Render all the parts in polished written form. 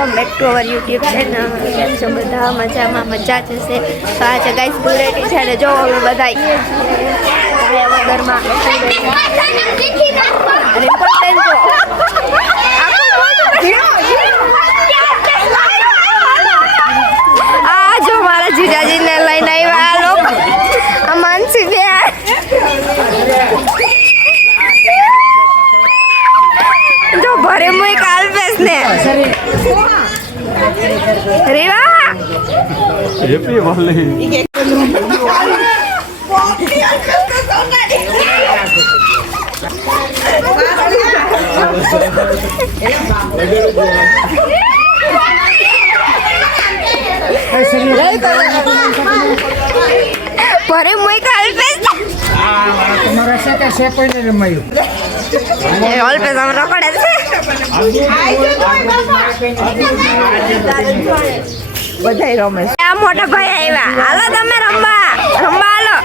Welcome back to our YouTube channel. કેમ છો બધા? મજામાં? મજા જશે. તો આજે ગાઈસ ધૂળેટી છે ને જો અમે બધા વગરમાં આ જો મારા જીજાજીને લઈને આવ્યા આ લોકો. આ માનસી બે જો ભરે મુઈ કાલ બેસ ને રેવા હેપી હોલી ભરે મુઈ કાલ બેસ તમારા સાથે છે કોઈને રમાયું ઓલ પે સમ રખડે છે બધાય રમે છે. આ મોટા ભાઈ આવ્યા. હાલો તમે રમવા હાલો.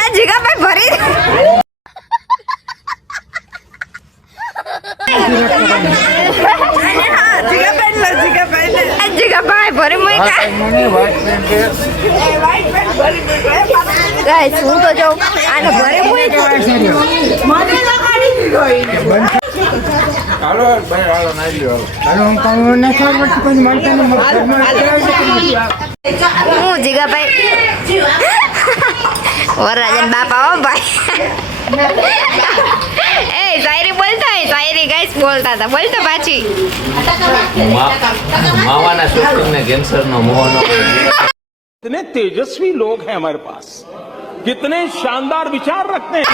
એ જીગાભાઈ ભરી જીગાભાઈ ભરી મુઈ ગાઈસ હું તો જો આને ભરે મુઈ હાલો ભાઈ હાલો નાઈ લ્યો હાલો હું કહું ન ખબર પડતી કોઈ મળતા ને હું જીગાભાઈ વરરાજન બાપા હો ભાઈ. એ શાયરી બોલતા હે શાયરી ગાઈસ બોલતા હતા. બોલતો પાછી. मावाना शूटिंग में कैंसर नो मोहनो कितने तेजस्वी लोग हैं हमारे पास, कितने शानदार विचार रखते हैं.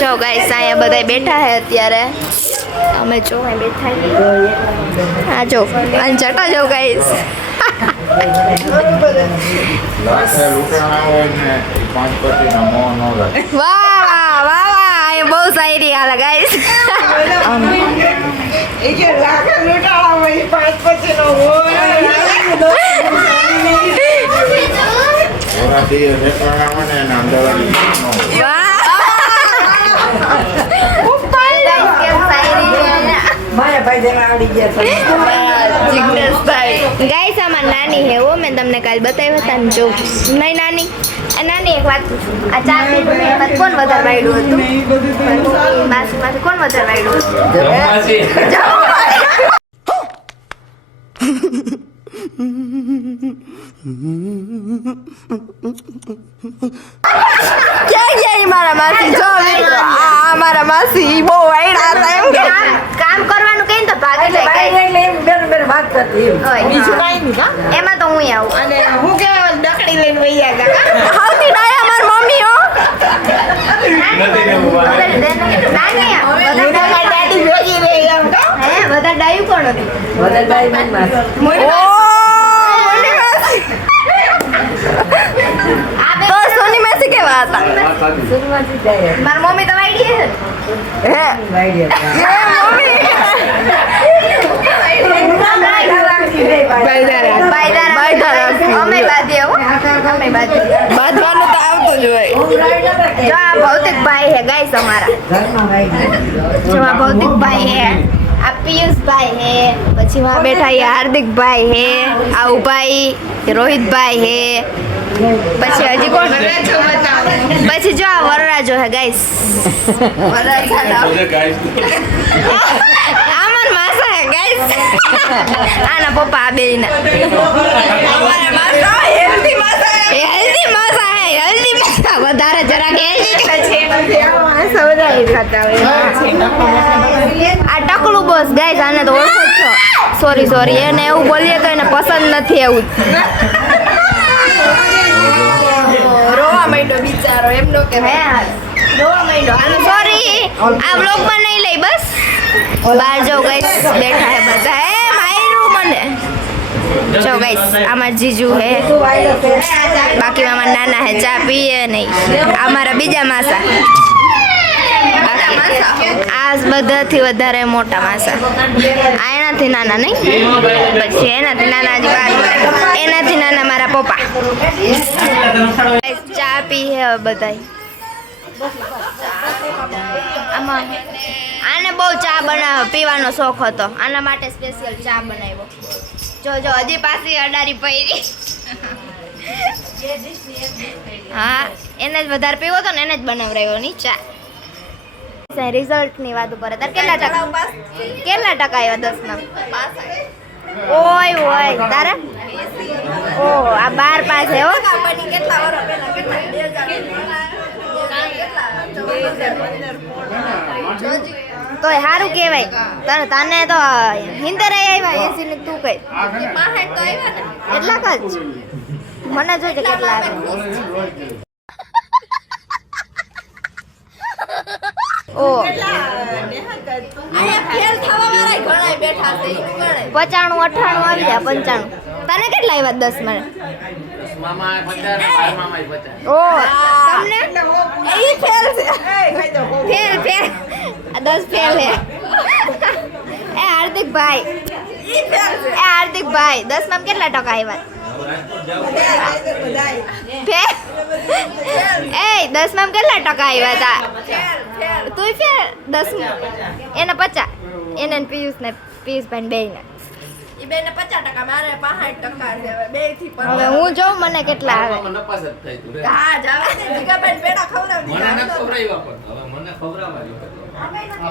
જો ગાઈસ અહીંયા બધા બેઠા હે અત્યારે. અમે જો અહીં બેઠા છીએ. હા જો અને ચટા જો ગાઈસ. વાહ વાહ વાહ વાહ બહુ શાયરી હાલે ગાઈસ. ગાઈસ આમાં નાની હે ઓ મેં તમને કાલ બતાવ્યા હતા ને જો નહીં નાની નાની એક વાત પૂછું. આ ચાર મિનિટ કોણ વધારે વાયડું હતું? માસી કોણ વધારે વાયડું હતું? ક્યાં ગયા મારા માસી? જો મિત્રો આ મારા માસી બહુ વાયડા હતા. એમ કે કામ કરવાનું કઈ તો ભાગી જાય બીજું કઈ નહીં. એમાં તો હું આવું અને હું કેવા ડકડી લઈને વૈયા ગયા. સૌથી ડાયા મારી મમ્મી હો. બધા ડાયું કોણ હતી? તો સોની માસી કેવા હતા? મારી મમ્મી તો વાઈડી છે. હે મમ્મી બાંધવાનું તો આવતું જ હોય. જો આ ભૌતિક ભાઈ હે ગાઈસ અમારા. જો આ ભૌતિક ભાઈ હે, આ પિયુષભાઈ હે, પછી વહાં બેઠા ये હાર્દિકભાઈ હે, આ ઉભાઈ રોહિતભાઈ હે, પછી હજી કોણ? પછી જો આ વરરાજો હે ગાઈસ. આમર માસા હે ગાઈસ. આના પપ્પા આ બેયના હેલ્ધી માસા હે. હેલ્ધી માસા વધારે જરાક હેલ્ધી છે. વધારે ખાતા હોય. આ ટકલું બોસ ગાઈસ. આને તો ઓળખો જ છો. સોરી એને એવું બોલીએ તો એને પસંદ નથી. એવું રોવા માંડ્યો બિચારો. એમનો કે હે રોવા માંડ્યો. આને સોરી આ બ્લોગમાં નહીં લઈ. બસ બહાર જો ગાઈસ બેઠા હે બધા. હે માયરું મને જો ગાઈસ. આમાં જીજુ હે, બાકી આમાં નાના હે, ચા પીએ નહીં. આ મારા બીજા માસા. આ બધાથી વધારે મોટા માસા. આ એનાથી નાના નહીં, પછી એનાથી નાના હજી બાર, એનાથી નાના મારા પપ્પા. ચા પી હે બધા. આમાં આને બહુ ચા પીવાનો શોખ હતો, આના માટે સ્પેશિયલ ચા બનાવ્યો. જો હજી પાછી અડારી પડી. હા, એને જ વધારે પીવો હતો ને એને જ બનાવરાયો ની ચા. રિઝલ્ટ ની વાત ઉપર તાર કેટલા ટકા આવ્યા 10 માં? ઓય તારે ઓ આ 12 પાસ હે હો. તોય સારું કહેવાય. તને તો હિંદર આવ્યા 80 ને તું કઈ એટલા જ. મને જોજે કેટલા આવ્યા. ઓ 95 98 આવી ગયા 95. તને કેટલા આવ્યા 10 માં? મામા 50 બાર મામા 50. ઓ તમને એ ફેલ છે. ફેલ આ 10 ફેલ હે. એ હાર્દિકભાઈ 10 માં કેટલા ટકા આવ્યા? ફેલ. એ 10 માં કેટલા ટકા આવ્યા હતા? તું ફેલ 10 માં. એને 50. એને પિયુષભાઈ બેયને બેને 50%, મારે 65% છે. હવે બે થી હવે હું જોઉં મને કેટલા આવે. નપાસ જ થાય તું રે. હા જાવા દે જીગાબેન પેડા ખવડાવી મને ન ખવરાવ્યા પણ હવે મને ખવરાવ્યા.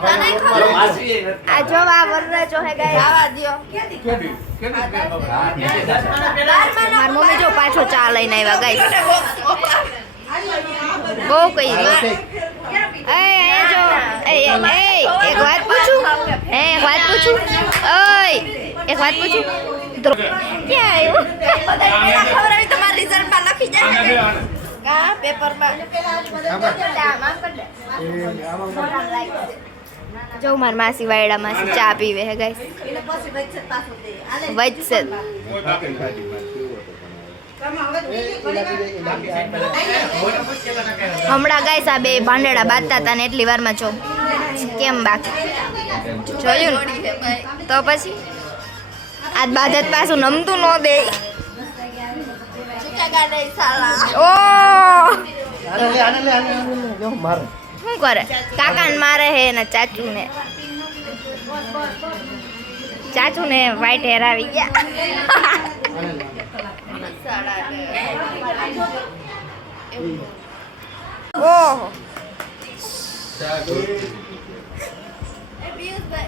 તને ખવડાવી માસી એ આ જો આ વરરાજો હે ગાય. જાવા દ્યો. મારી મમ્મી જો પાછો ચા લઈને આવ્યા ગાઈસ. બહુ કઈ એક વાત પૂછું. એક વાત પૂછું. ક્યાં આવ્યું? પેડા ખવડાવી તમારા રિઝલ્ટમાં લખી જાય. હા પેપરમાં. જો મારી માસી વાયડા માસી ચા પીવે હે ગાઈસ. એટલે પછી વચ્ચે પાછું દે. આલે વચ્ચે હમણાં ગાઈસ આ બે ભાંડેડા બાંધતા હતા ને એટલી વારમાં જો કેમ બાકી જોયું ને તો પછી આજ બાધત પાછું નમતું ન દે. ચૂકા ગાડે સાલા. ઓ શું કરે? કાકાને મારે હે ને ચાચુને વાઈટ હેર આવી ગયા. ઓહો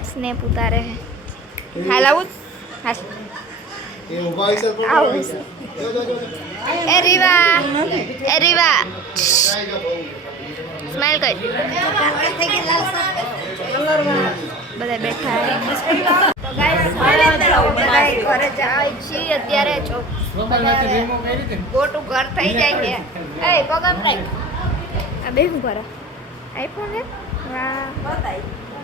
સ્નેપ ઉતારે હે. હાલ આવું હાલ આવું. એ રીવા સ્માઈલ કર. બધા બેઠા તો ગાઈસ બધા ઘરે જાય છીએ અત્યારે. ગોટું ઘર થઈ જાય છે. એ પગમ રાખ. આ બે શું કરે? આઈફોન હે. વાહ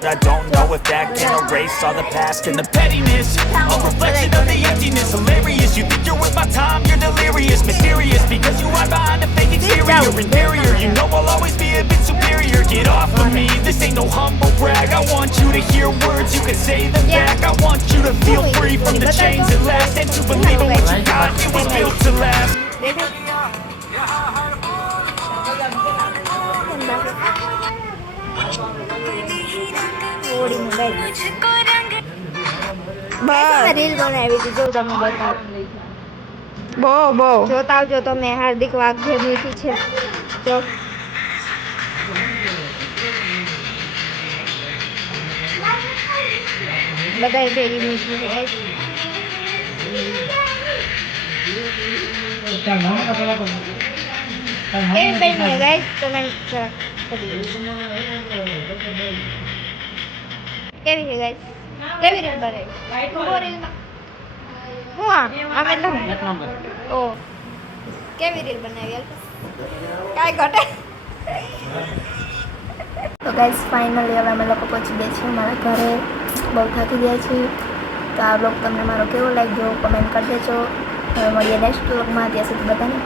I don't know if that can erase all the past and the pettiness. A reflection of the emptiness, hilarious. You think you're worth my time, you're delirious. Mysterious, because you hide behind a fake exterior and barrier. You know I'll always be a bit superior. Get off of me, this ain't no humble brag. I want you to hear words, you can say them back. I want you to feel free from the chains at last, and to believe in what you got, it was built to last. Reel બનાવી હતી જો તમે બતાવો. બહુ જોતા આવજો તમે. હાર્દિક વાઘે મીઠી છે જો. બધા ભેગી મીઠી છે. કેવી બની ગાઈસ તમે કેવી છે ગાઈસ? કેવી રીત બનાવી? હું અમે ઓ કેવી રીત બનાવી? કાંઈ ઘટે. તો ગાઈસ ફાઇનલી હવે અમે લોકો પહોંચી ગયા છીએ મારા ઘરે. બહુ થાકી ગયા છીએ. તો આ બ્લોગ તમને મારો કેવો લાગ્યો કમેન્ટ કરી દેજો. હવે મળીએ નેક્સ્ટ બ્લોગમાં. ત્યાં સુધી બધાને